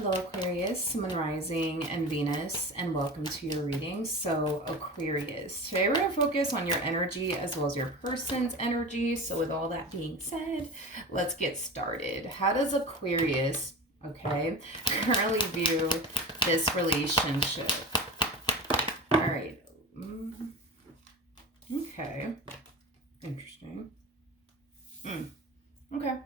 Hello, Aquarius, Moon Rising, and Venus, and welcome to your reading. So, Aquarius, today we're going to focus on your energy as well as your person's energy. So, with all that being said, let's get started. How does Aquarius, currently view this relationship? All right. Okay. Interesting. Okay.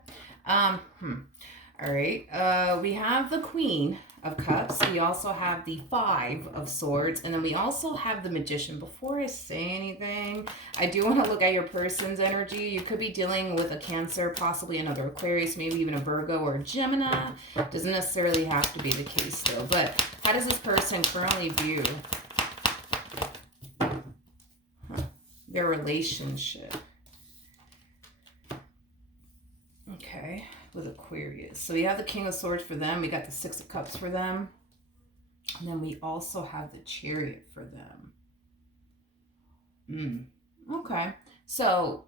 All right. We have the Queen of Cups. We also have the Five of Swords. And then we also have the Magician. Before I say anything, I do want to look at your person's energy. You could be dealing with a Cancer, possibly another Aquarius, maybe even a Virgo or a Gemini. Doesn't necessarily have to be the case though. But how does this person currently view their relationship? Okay, with Aquarius. So we have the King of Swords for them. We got the Six of Cups for them. And then we also have the Chariot for them. Okay. So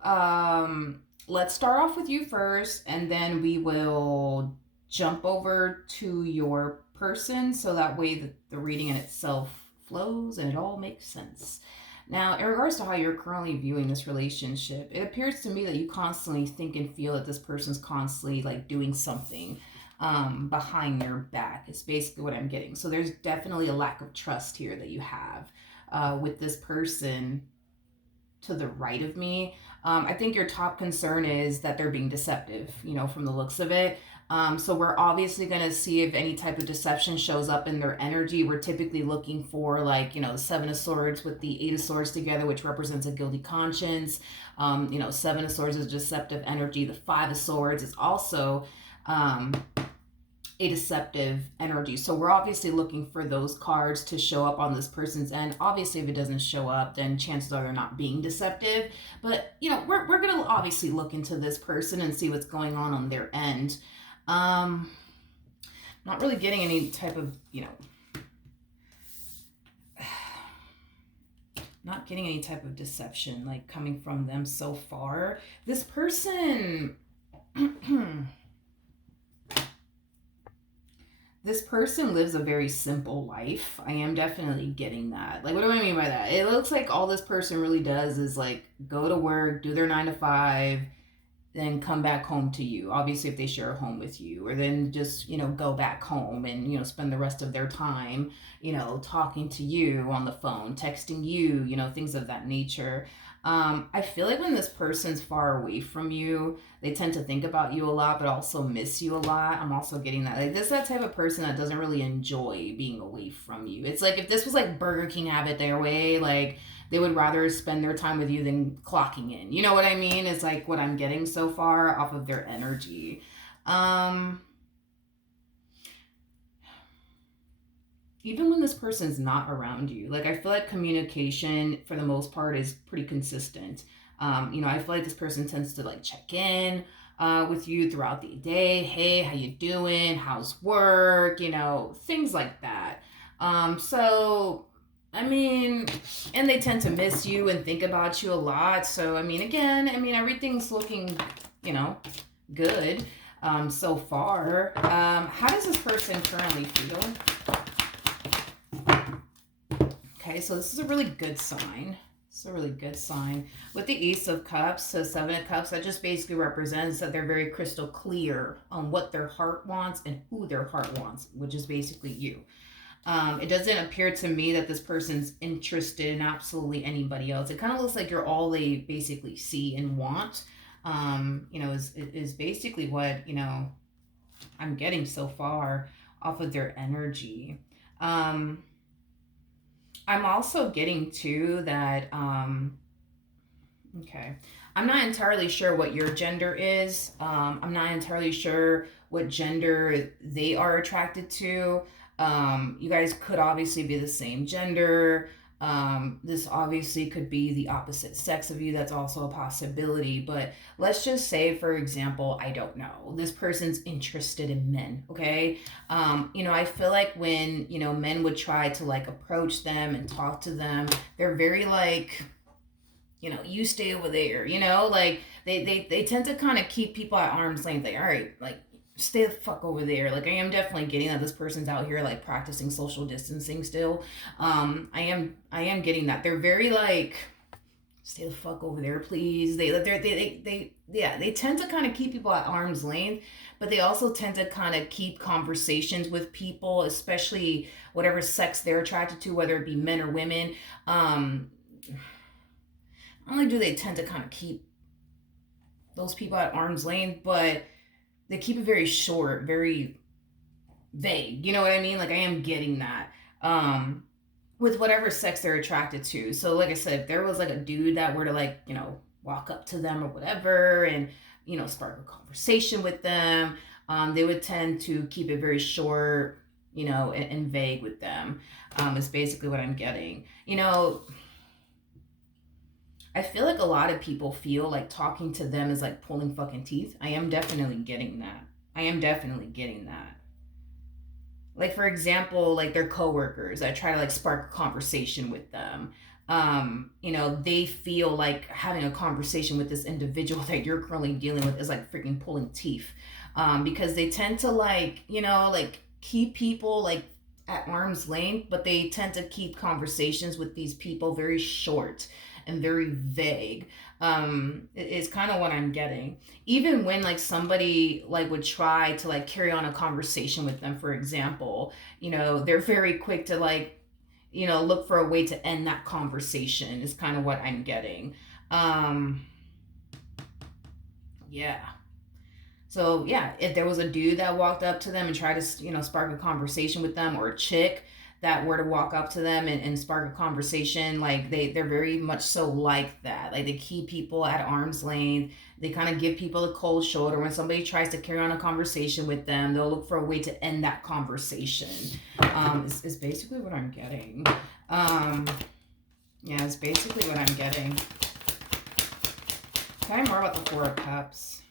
let's start off with you first, and then we will jump over to your person, so that way the reading in itself flows and it all makes sense. Now, in regards to how you're currently viewing this relationship, it appears to me that you constantly think and feel that this person's constantly like doing something behind your back. It's basically what I'm getting. So there's definitely a lack of trust here that you have with this person to the right of me. I think your top concern is that they're being deceptive, from the looks of it. So we're obviously going to see if any type of deception shows up in their energy. We're typically looking for the Seven of Swords with the Eight of Swords together, which represents a guilty conscience. Seven of Swords is deceptive energy. The Five of Swords is also a deceptive energy. So we're obviously looking for those cards to show up on this person's end. Obviously, if it doesn't show up, then chances are they're not being deceptive. But, we're going to obviously look into this person and see what's going on their end. Not really getting any type of, not getting any type of deception like coming from them so far. This person this person lives a very simple life. I am definitely getting that. Like, what do I mean by that? It looks like all this person really does is like go to work, do their 9 to 5, then come back home to you. Obviously, if they share a home with you, or then just, go back home and, spend the rest of their time, talking to you on the phone, texting you, things of that nature. I feel like when this person's far away from you, they tend to think about you a lot, but also miss you a lot. I'm also getting that. Like, this is that type of person that doesn't really enjoy being away from you. It's like if this was like Burger King have it their way, like they would rather spend their time with you than clocking in. You know what I mean? It's like what I'm getting so far off of their energy. Even when this person's not around you, like I feel like communication for the most part is pretty consistent. I feel like this person tends to like check in with you throughout the day. Hey, how you doing? How's work? Things like that. So and they tend to miss you and think about you a lot. So everything's looking, good so far. How does this person currently feel? Okay, so this is a really good sign. It's a really good sign. With the Ace of Cups, so Seven of Cups, that just basically represents that they're very crystal clear on what their heart wants and who their heart wants, which is basically you. It doesn't appear to me that this person's interested in absolutely anybody else. It kind of looks like you're all they basically see and want, is basically what, I'm getting so far off of their energy. I'm also getting too that, okay, I'm not entirely sure what your gender is. I'm not entirely sure what gender they are attracted to. You guys could obviously be the same gender. This obviously could be the opposite sex of you. That's also a possibility. But let's just say, for example, I don't know, this person's interested in men. Okay. I feel like when, men would try to like approach them and talk to them, they're very like, you stay over there, like they tend to kind of keep people at arm's length. Like, all right, like, stay the fuck over there. Like I am definitely getting that this person's out here like practicing social distancing still. I am getting that. They're very like, stay the fuck over there, please. They tend to kind of keep people at arm's length, but they also tend to kind of keep conversations with people, especially whatever sex they're attracted to, whether it be men or women. Not only do they tend to kind of keep those people at arm's length, but they keep it very short, very vague. You know what I mean? Like I am getting that. With whatever sex they're attracted to. So like I said, if there was like a dude that were to like, walk up to them or whatever and, spark a conversation with them, they would tend to keep it very short, and vague with them. Is basically what I'm getting. I feel like a lot of people feel like talking to them is like pulling fucking teeth. I am definitely getting that. I am definitely getting that. Like for example, like their coworkers, I try to like spark a conversation with them. They feel like having a conversation with this individual that you're currently dealing with is like freaking pulling teeth. Because they tend to like, like keep people like at arm's length, but they tend to keep conversations with these people very short and very vague. Is kind of what I'm getting. Even when like somebody like would try to like carry on a conversation with them, for example, they're very quick to like, look for a way to end that conversation. Is kind of what I'm getting. Yeah. So yeah, if there was a dude that walked up to them and tried to, spark a conversation with them, or a chick that were to walk up to them and spark a conversation, like they're very much so like that. Like they keep people at arm's length. They kind of give people a cold shoulder. When somebody tries to carry on a conversation with them, they'll look for a way to end that conversation. Is basically what I'm getting. Yeah, it's basically what I'm getting. Tell me more about the Four of Cups.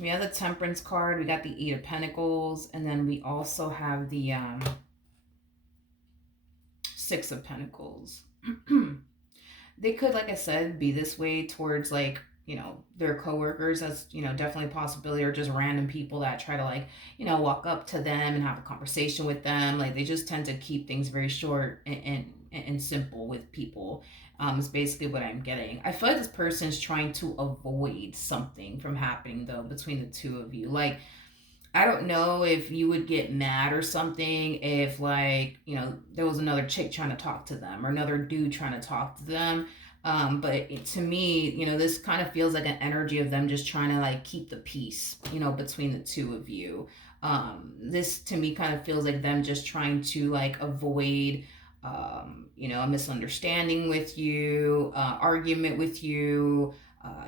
We have the Temperance card. We got the Eight of Pentacles. And then we also have the Six of Pentacles. They could, like I said, be this way towards like, their coworkers. That's, definitely a possibility. Or just random people that try to like, walk up to them and have a conversation with them. Like they just tend to keep things very short and simple with people. Is basically what I'm getting. I feel like this person is trying to avoid something from happening though between the two of you. Like I don't know if you would get mad or something if like, there was another chick trying to talk to them or another dude trying to talk to them. But to me, this kind of feels like an energy of them just trying to like keep the peace, between the two of you. This to me kind of feels like them just trying to like avoid a misunderstanding with you, argument with you,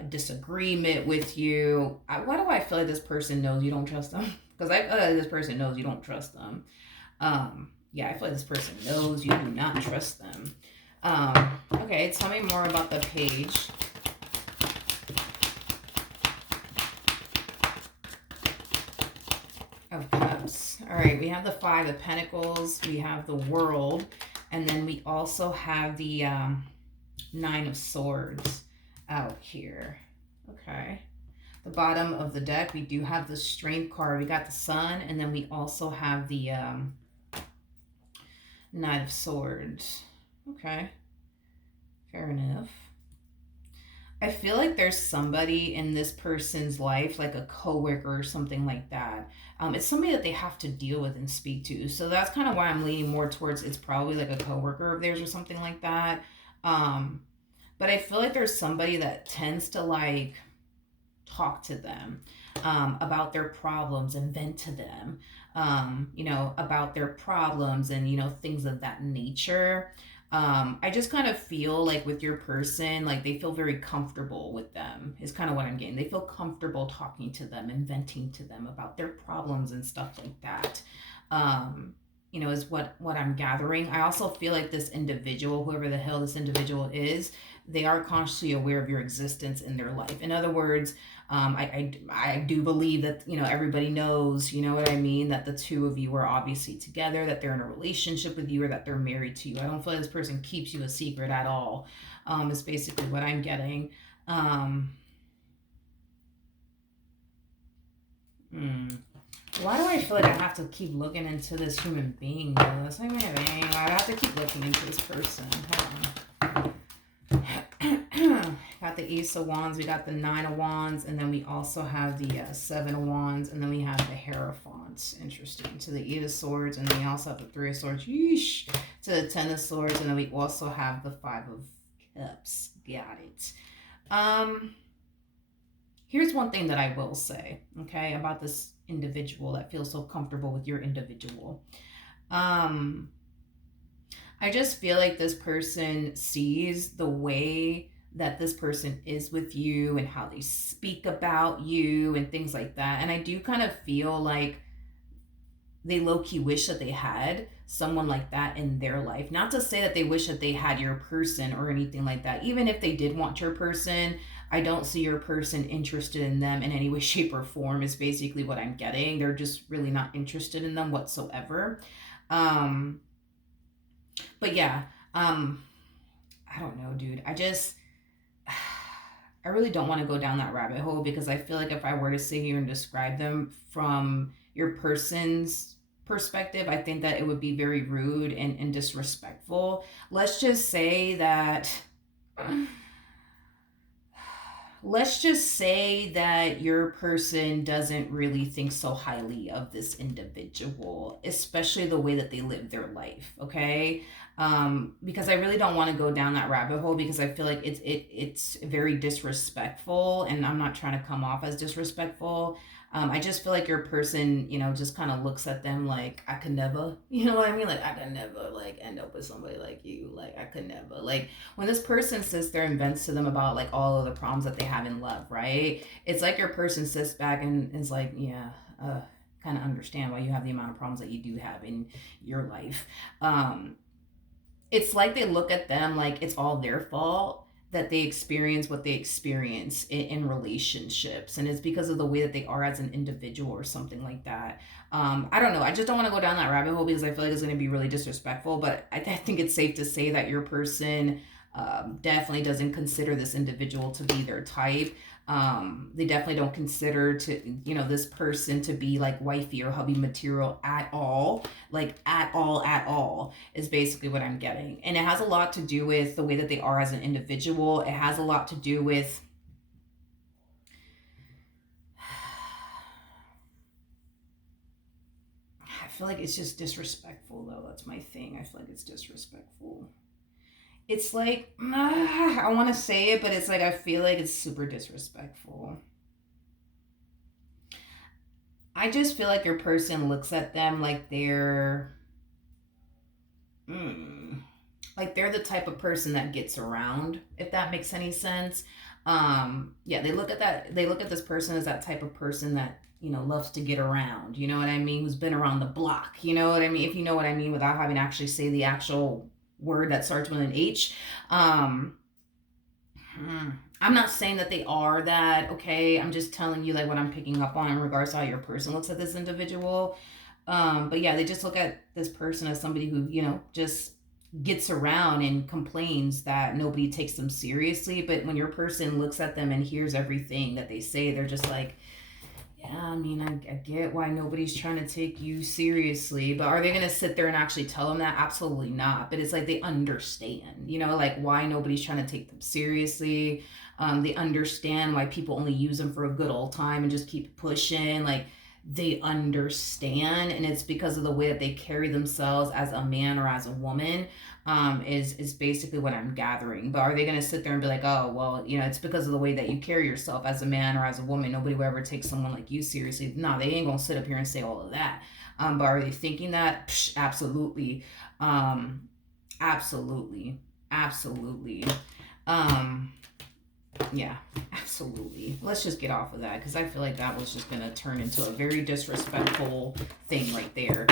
disagreement with you. Why do I feel like this person knows you don't trust them? Because I feel like this person knows you don't trust them. Yeah, I feel like this person knows you do not trust them. Okay, tell me more about the Page of Cups. All right, we have the Five of Pentacles, we have the World, and then we also have the Nine of Swords out here. Okay. The bottom of the deck, we do have the Strength card. We got the Sun, and then we also have the Knight of Swords. Okay. Fair enough. I feel like there's somebody in this person's life, like a coworker or something like that. It's somebody that they have to deal with and speak to. So that's kind of why I'm leaning more towards it's probably like a coworker of theirs or something like that. But I feel like there's somebody that tends to like talk to them about their problems and vent to them, about their problems and, things of that nature. I just kind of feel like with your person, like they feel very comfortable with them is kind of what I'm getting. They feel comfortable talking to them and venting to them about their problems and stuff like that. Is what I'm gathering. I also feel like this individual, whoever the hell this individual is, they are consciously aware of your existence in their life. In other words, I do believe that, everybody knows, you know what I mean, that the two of you are obviously together, that they're in a relationship with you, or that they're married to you. I don't feel like this person keeps you a secret at all. Is basically what I'm getting. Hmm. Why do I feel like I have to keep looking into this human being though? That's not even a thing. I have to keep looking into this person. Hold on. Got the Ace of Wands, we got the Nine of Wands, and then we also have the Seven of Wands, and then we have the Hierophant. Interesting. To the Eight of Swords, and then we also have the Three of Swords. Yeesh. To the Ten of Swords, and then we also have the Five of Cups. Got it. Um, Here's one thing that I will say, okay, about this individual that feels so comfortable with your individual. Um, I just feel like this person sees the way that this person is with you and how they speak about you and things like that. And I do kind of feel like they low key wish that they had someone like that in their life. Not to say that they wish that they had your person or anything like that. Even if they did want your person, I don't see your person interested in them in any way, shape, or form, is basically what I'm getting. They're just really not interested in them whatsoever. Um, but yeah, um, I don't know, dude. I really don't want to go down that rabbit hole because I feel like if I were to sit here and describe them from your person's perspective, I think that it would be very rude and disrespectful. Let's just say that let's just say that your person doesn't really think so highly of this individual, especially the way that they live their life, okay? Because I really don't want to go down that rabbit hole because I feel like it's very disrespectful, and I'm not trying to come off as disrespectful. I just feel like your person, just kind of looks at them like I could never, you know what I mean? Like I could never like end up with somebody like you. Like I could never. Like when this person sits there and vents to them about like all of the problems that they have in love, right? It's like your person sits back and is like, yeah, kind of understand why you have the amount of problems that you do have in your life. Um, it's like they look at them like it's all their fault that they experience what they experience in relationships, and it's because of the way that they are as an individual or something like that. I don't know, I just don't want to go down that rabbit hole because I feel like it's going to be really disrespectful, but I think it's safe to say that your person definitely doesn't consider this individual to be their type. They definitely don't consider this person to be like wifey or hubby material at all, like at all is basically what I'm getting. And it has a lot to do with the way that they are as an individual. It has a lot to do with I feel like it's just disrespectful though. That's my thing. I feel like it's disrespectful. It's like I want to say it, but it's like I feel like it's super disrespectful. I just feel like your person looks at them like mm, they're the type of person that gets around, if that makes any sense. Yeah, they look at this person as that type of person that loves to get around, you know what I mean, who's been around the block, you know what I mean, if you know what I mean, without having to actually say the actual word that starts with an H. um I'm not saying that they are that, okay? I'm just telling you like what I'm picking up on in regards to how your person looks at this individual. But yeah, they just look at this person as somebody who, just gets around and complains that nobody takes them seriously. But when your person looks at them and hears everything that they say, they're just like, yeah, I mean, I get why nobody's trying to take you seriously, but are they going to sit there and actually tell them that? Absolutely not. But it's like they understand, like why nobody's trying to take them seriously. They understand why people only use them for a good old time and just keep pushing. Like they understand, and it's because of the way that they carry themselves as a man or as a woman. Is basically what I'm gathering. But are they going to sit there and be like, oh, well, it's because of the way that you carry yourself as a man or as a woman, nobody will ever take someone like you seriously? No, they ain't going to sit up here and say all of that. But are they thinking that? Psh, absolutely. Um, absolutely. Absolutely. Um, yeah, absolutely. Let's just get off of that because I feel like that was just going to turn into a very disrespectful thing right there.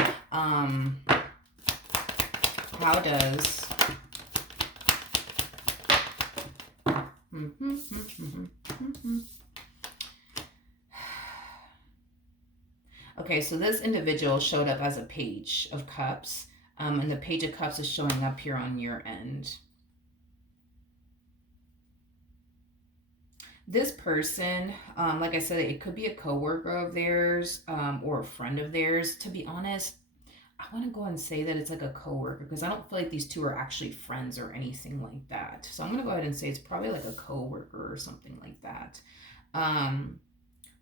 How does okay, so this individual showed up as a page of cups, and the page of cups is showing up here on your end. This person, like I said, it could be a coworker of theirs, or a friend of theirs. To be honest, I want to go and say that it's like a coworker because I don't feel like these two are actually friends or anything like that. So I'm gonna go ahead and say it's probably like a coworker or something like that. Um,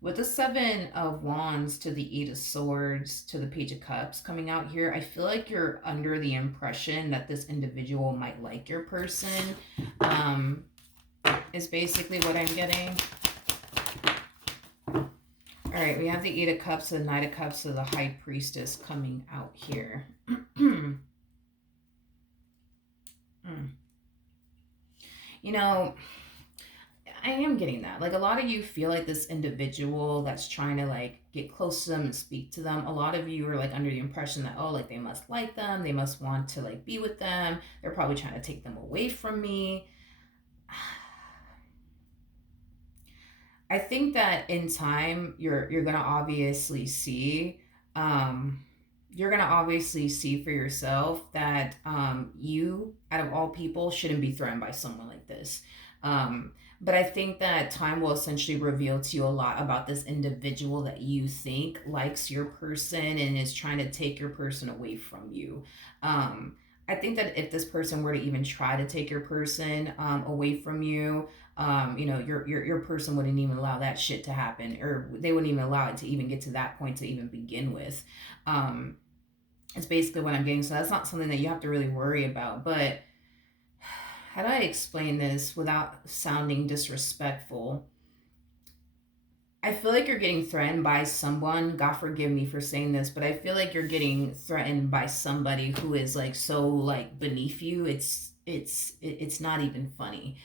with the Seven of Wands to the Eight of Swords to the Page of Cups coming out here, I feel like you're under the impression that this individual might like your person. Um, is basically what I'm getting. All right, we have the Eight of Cups, the Knight of Cups, to the High Priestess coming out here. You know, I am getting that. Like a lot of you feel like this individual that's trying to like get close to them and speak to them. A lot of you are like under the impression that, oh, like they must like them, they must want to like be with them. They're probably trying to take them away from me. I think that in time you're gonna obviously see, um, you're gonna obviously see for yourself that you, out of all people, shouldn't be threatened by someone like this. Um, but I think that time will essentially reveal to you a lot about this individual that you think likes your person and is trying to take your person away from you. I think that if this person were to even try to take your person away from you, you know, your person wouldn't even allow that shit to happen, or they wouldn't even allow it to even get to that point to even begin with. Um, it's basically what I'm getting. So that's not something that you have to really worry about. But how do I explain this without sounding disrespectful? I feel like you're getting threatened by someone. God forgive me for saying this, but I feel like you're getting threatened by somebody who is like so like beneath you. It's not even funny.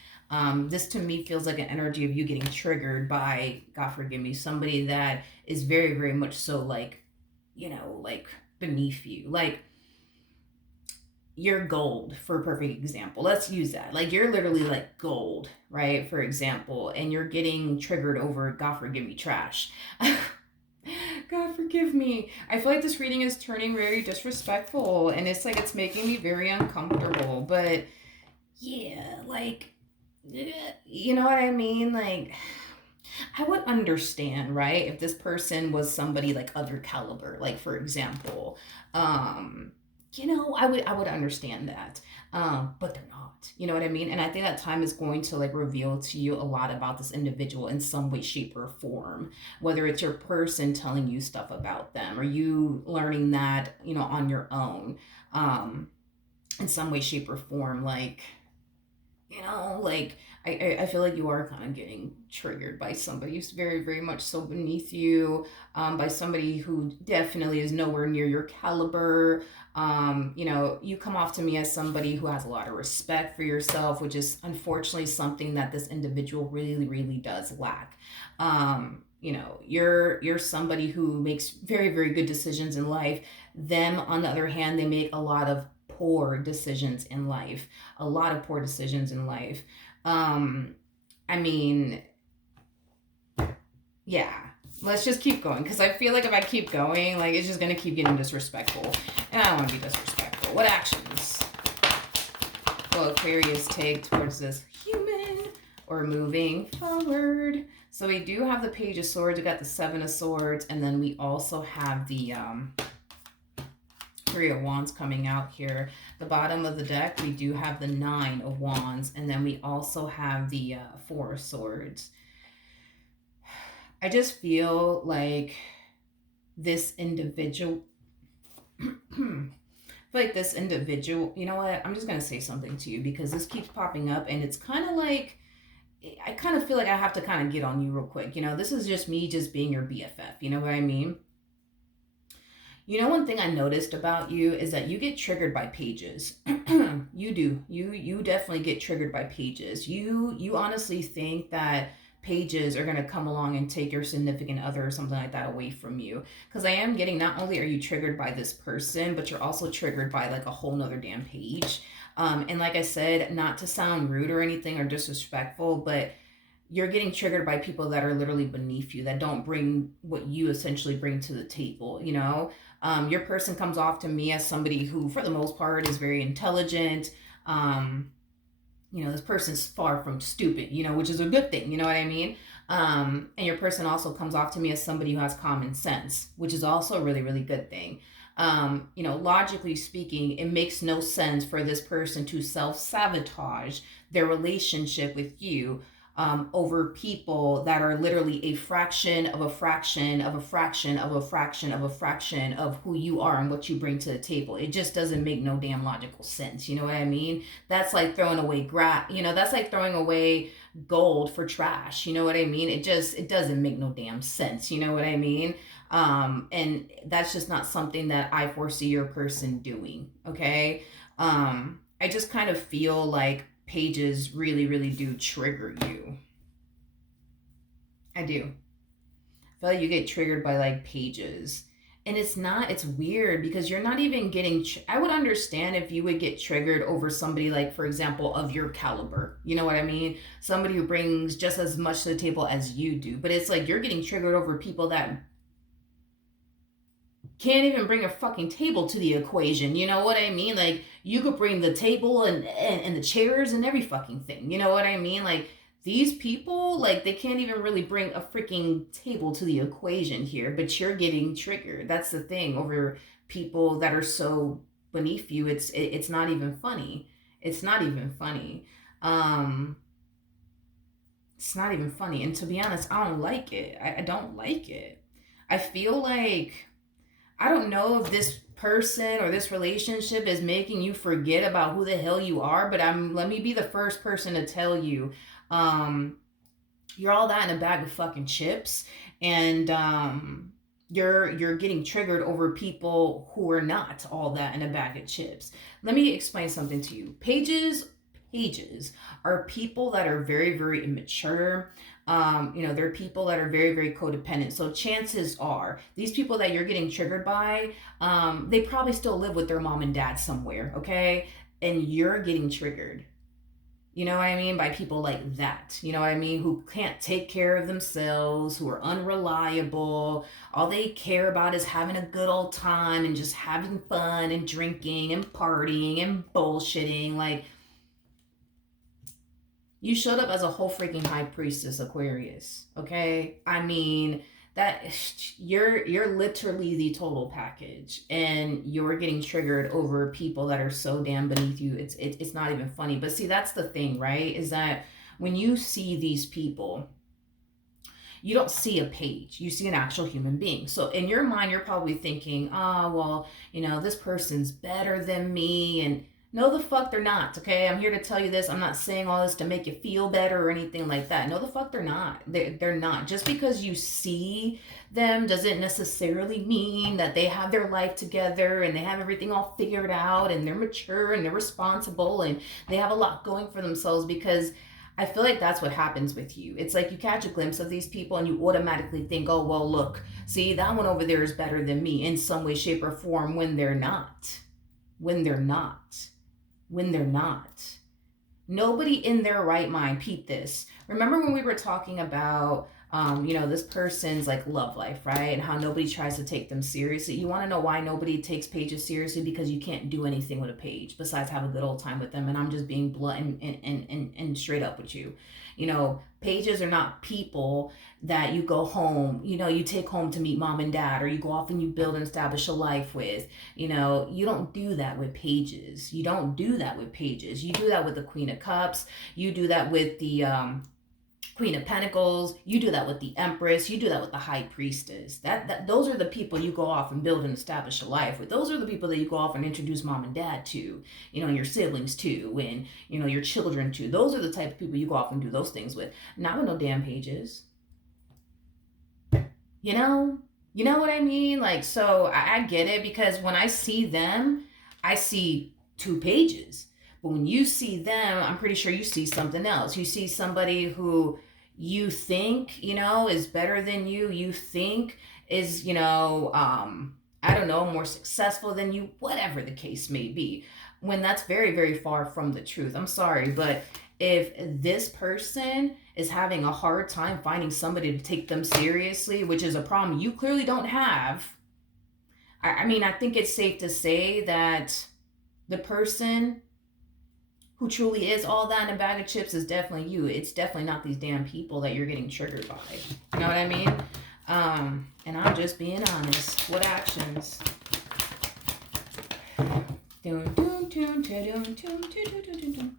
This to me feels like an energy of you getting triggered by, God forgive me, somebody that is very very much so like, you know, like beneath you. Like you're gold, for a perfect example. Let's use that. Like you're literally like gold, right? For example, and you're getting triggered over, God forgive me, trash. God forgive me. I feel like this reading is turning very disrespectful and it's like it's making me very uncomfortable. But yeah, like, you know what I mean? Like, I would understand, right? If this person was somebody like other caliber, like for example, um, you know, I would understand that. But they're not. You know what I mean? And I think that time is going to like reveal to you a lot about this individual in some way, shape, or form. Whether it's your person telling you stuff about them or you learning that, you know, on your own. In some way, shape, or form. Like, you know, like I feel like you are kind of getting triggered by somebody who's very very much so beneath you, by somebody who definitely is nowhere near your caliber. You know, you come off to me as somebody who has a lot of respect for yourself, which is unfortunately something that this individual really really does lack. You know, you're somebody who makes very very good decisions in life. Them on the other hand, they make a lot of poor decisions in life, a lot of poor decisions in life. Um, I mean, yeah. Let's just keep going because I feel like if I keep going, like it's just gonna keep getting disrespectful, and I don't want to be disrespectful. What actions will Aquarius take towards this human or moving forward? So we do have the Page of Swords. We got the Seven of Swords, and then we also have the Three of Wands coming out here. The bottom of the deck, we do have the Nine of Wands, and then we also have the Four of Swords. I just feel like this individual, I feel like this individual, you know what? I'm just going to say something to you because this keeps popping up and it's kind of like, I kind of feel like I have to kind of get on you real quick. You know, this is just me just being your BFF. You know what I mean? You know, one thing I noticed about you is that you get triggered by pages. You do. You definitely get triggered by pages. You honestly think that pages are going to come along and take your significant other or something like that away from you, because I am getting, not only are you triggered by this person, but you're also triggered by like a whole nother damn page. And like I said, not to sound rude or anything or disrespectful, but you're getting triggered by people that are literally beneath you, that don't bring what you essentially bring to the table, you know? Your person comes off to me as somebody who, for the most part, is very intelligent, um, this person's far from stupid, which is a good thing, you know what I mean? And your person also comes off to me as somebody who has common sense, which is also a really, really good thing. Logically speaking, it makes no sense for this person to self sabotage their relationship with you, over people that are literally a fraction of a fraction of a fraction of a fraction of a fraction of who you are and what you bring to the table. It just doesn't make no damn logical sense. You know what I mean? That's like throwing away that's like throwing away gold for trash. You know what I mean? It doesn't make no damn sense. You know what I mean? And that's just not something that I foresee your person doing. Okay. I just kind of feel like pages really, really do trigger you. I do. I feel like you get triggered by like pages. And it's weird because you're not even getting, I would understand if you would get triggered over somebody like, for example, of your caliber. You know what I mean? Somebody who brings just as much to the table as you do. But it's like you're getting triggered over people that can't even bring a fucking table to the equation. You know what I mean? Like you could bring the table and the chairs and every fucking thing. You know what I mean? Like these people, like they can't even really bring a freaking table to the equation here, but you're getting triggered. That's the thing over people that are so beneath you. It's not even funny. It's not even funny. Um it's not even funny. And to be honest, I don't like it. I don't like it. I feel like I don't know if this person or this relationship is making you forget about who the hell you are, but let me be the first person to tell you, um, you're all that in a bag of fucking chips, and you're getting triggered over people who are not all that in a bag of chips. Let me explain something to you. Pages are people that are very, very immature. They're people that are very, very codependent. So chances are these people that you're getting triggered by, they probably still live with their mom and dad somewhere, okay? And you're getting triggered. You know what I mean? By people like that. You know what I mean? Who can't take care of themselves, who are unreliable. All they care about is having a good old time and just having fun and drinking and partying and bullshitting. Like, you showed up as a whole freaking high priestess, Aquarius. Okay? I mean, that you're literally the total package, and you're getting triggered over people that are so damn beneath you. It's not even funny. But see, that's the thing, right? Is that when you see these people, you don't see a page, you see an actual human being. So in your mind, you're probably thinking, oh, well, this person's better than me. And no, the fuck they're not, okay? I'm here to tell you this. I'm not saying all this to make you feel better or anything like that. No, the fuck they're not. They're not. Just because you see them doesn't necessarily mean that they have their life together and they have everything all figured out and they're mature and they're responsible and they have a lot going for themselves, because I feel like that's what happens with you. It's like you catch a glimpse of these people and you automatically think, oh, well, look, see, that one over there is better than me in some way, shape, or form, when they're not. When they're not. When they're not. Nobody in their right mind, peep this. Remember when we were talking about, this person's like love life, right? And how nobody tries to take them seriously. You want to know why nobody takes pages seriously? Because you can't do anything with a page besides have a good old time with them. And I'm just being blunt and straight up with you. Pages are not people that you go home, you take home to meet mom and dad, or you go off and you build and establish a life with. You don't do that with pages. You don't do that with pages. You do that with the Queen of Cups. You do that with the Queen of Pentacles. You do that with the Empress. You do that with the High Priestess. Those are the people you go off and build and establish a life with. Those are the people that you go off and introduce mom and dad to, your siblings to, and your children to. Those are the type of people you go off and do those things with. Not with no damn pages. You know what I mean? Like, so I get it, because when I see them, I see two pages. But when you see them, I'm pretty sure you see something else. You see somebody who you think, is better than you. You think is, I don't know, more successful than you, whatever the case may be. When that's very, very far from the truth. I'm sorry, but if this person is having a hard time finding somebody to take them seriously, which is a problem you clearly don't have, I mean, I think it's safe to say that the person who truly is all that in a bag of chips is definitely you. It's definitely not these damn people that you're getting triggered by. You know what I mean? And I'm just being honest. What actions?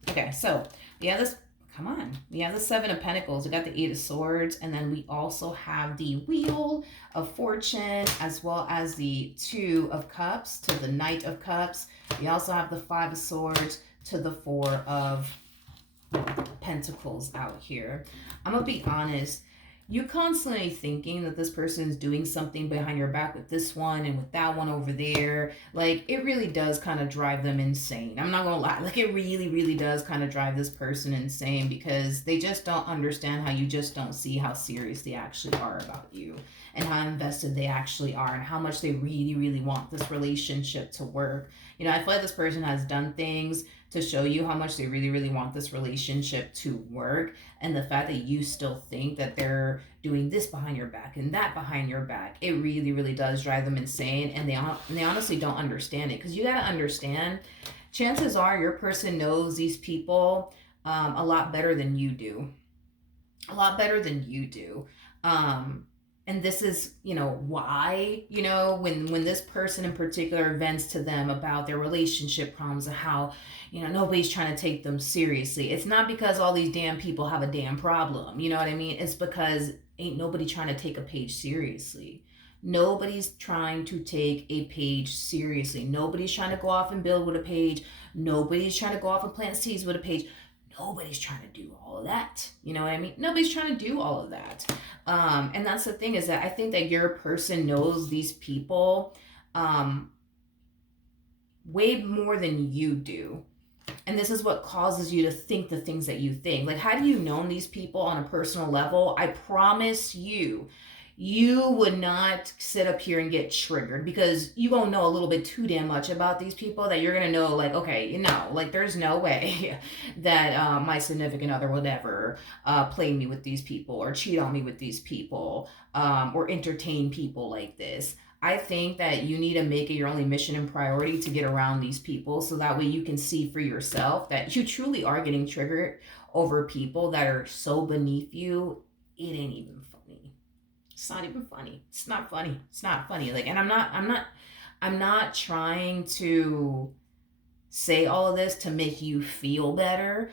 Okay, so we have this. Come on, we have the Seven of Pentacles. We got the Eight of Swords, and then we also have the Wheel of Fortune, as well as the Two of Cups to the Knight of Cups. We also have the Five of Swords to the Four of Pentacles out here. I'm gonna be honest. You constantly thinking that this person is doing something behind your back with this one and with that one over there. Like, it really does kind of drive them insane. I'm not gonna lie. Like, it really, really does kind of drive this person insane because they just don't understand how you just don't see how serious they actually are about you and how invested they actually are and how much they really, really want this relationship to work. You know, I feel like this person has done things to show you how much they really, really want this relationship to work. And the fact that you still think that they're doing this behind your back and that behind your back, it really, really does drive them insane. And they honestly don't understand it. Because you got to understand, chances are your person knows these people a lot better than you do. A lot better than you do. And this is, you know, why, you know, when this person in particular vents to them about their relationship problems and how, you know, nobody's trying to take them seriously. It's not because all these damn people have a damn problem. You know what I mean? It's because ain't nobody trying to take a page seriously. Nobody's trying to take a page seriously. Nobody's trying to go off and build with a page. Nobody's trying to go off and plant seeds with a page. Nobody's trying to do all of that. You know what I mean? Nobody's trying to do all of that. And that's the thing, is that I think that your person knows these people way more than you do. And this is what causes you to think the things that you think. Like, had you known these people on a personal level, I promise you, you would not sit up here and get triggered, because you gonna know a little bit too damn much about these people that you're gonna know, like, okay, you know, like, there's no way that my significant other would ever play me with these people or cheat on me with these people or entertain people like this. I think that you need to make it your only mission and priority to get around these people, so that way you can see for yourself that you truly are getting triggered over people that are so beneath you. It ain't even funny. It's not even funny. It's not funny. It's not funny. Like, and I'm not trying to say all of this to make you feel better.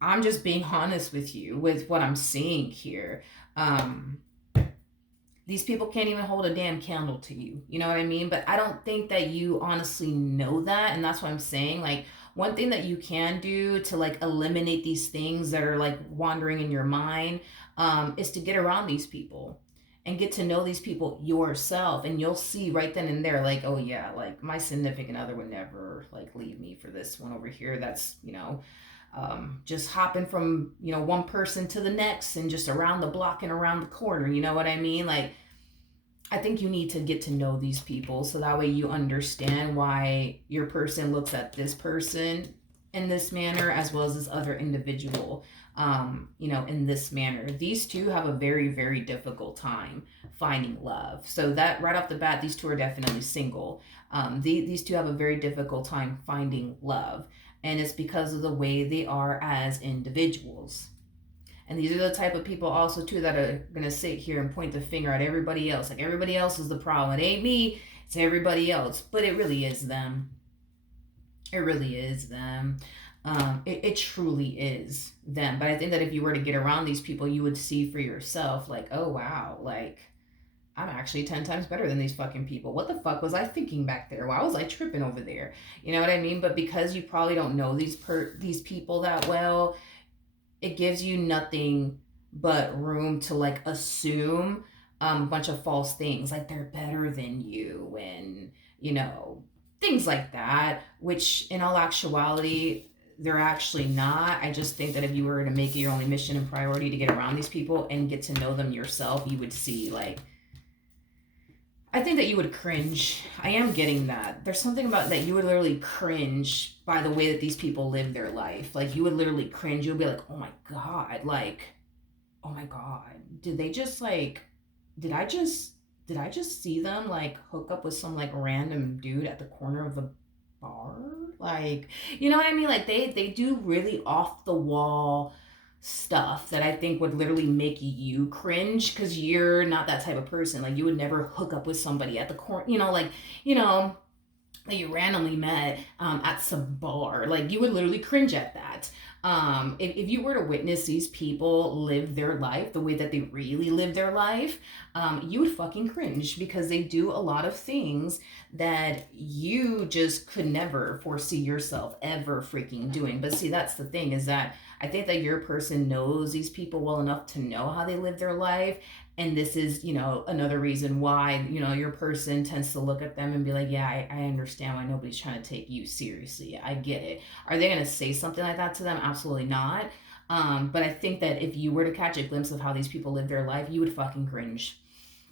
I'm just being honest with you with what I'm seeing here. These people can't even hold a damn candle to you. You know what I mean? But I don't think that you honestly know that. And that's what I'm saying. Like, one thing that you can do to, like, eliminate these things that are, like, wandering in your mind is to get around these people and get to know these people yourself. And you'll see right then and there, like, oh yeah, like, my significant other would never, like, leave me for this one over here that's, you know, just hopping from, you know, one person to the next and just around the block and around the corner. You know what I mean? Like, I think you need to get to know these people, so that way you understand why your person looks at this person in this manner, as well as this other individual, you know, in this manner. These two have a very, very difficult time finding love. So that right off the bat, these two are definitely single. These two have a very difficult time finding love. And it's because of the way they are as individuals. And these are the type of people also too that are gonna sit here and point the finger at everybody else. Like, everybody else is the problem. It ain't me, it's everybody else. But it really is them. It really is them. It truly is them. But I think that if you were to get around these people, you would see for yourself, like, oh wow, like, I'm actually 10 times better than these fucking people. What the fuck was I thinking back there? Why was I tripping over there? You know what I mean? But because you probably don't know these people that well, it gives you nothing but room to, like, assume a bunch of false things, like they're better than you, and, you know, things like that, which in all actuality they're actually not. I just think that if you were to make it your only mission and priority to get around these people and get to know them yourself, you would see, like, I think that you would cringe. I am getting that. There's something about that you would literally cringe by the way that these people live their life. Like, you would literally cringe. You'll be like, oh my God, like, oh my God. Did they just, like, did I just see them, like, hook up with some, like, random dude at the corner of the bar? Like, you know what I mean? Like they do really off the wall stuff that I think would literally make you cringe because you're not that type of person. Like you would never hook up with somebody at the corner, you know, that you randomly met at some bar. Like you would literally cringe at that. If you were to witness these people live their life the way that they really live their life, you would fucking cringe because they do a lot of things that you just could never foresee yourself ever freaking doing. But see, that's the thing is that I think that your person knows these people well enough to know how they live their life. And this is, another reason why, your person tends to look at them and be like, yeah, I understand why nobody's trying to take you seriously. I get it. Are they going to say something like that to them? Absolutely not. But I think that if you were to catch a glimpse of how these people live their life, you would fucking cringe.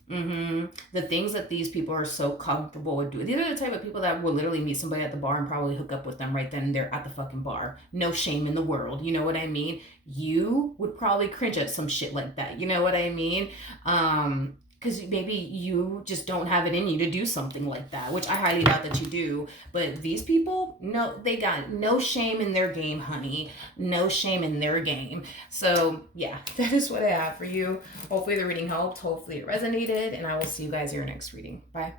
The things that these people are so comfortable with doing. These are the type of people that will literally meet somebody at the bar and probably hook up with them right then and there at the fucking bar. No shame in the world. You know what I mean? You would probably cringe at some shit like that. You know what I mean? Because maybe you just don't have it in you to do something like that, which I highly doubt that you do. But these people, no, they got no shame in their game, honey. No shame in their game. So, yeah, that is what I have for you. Hopefully the reading helped. Hopefully it resonated. And I will see you guys in your next reading. Bye.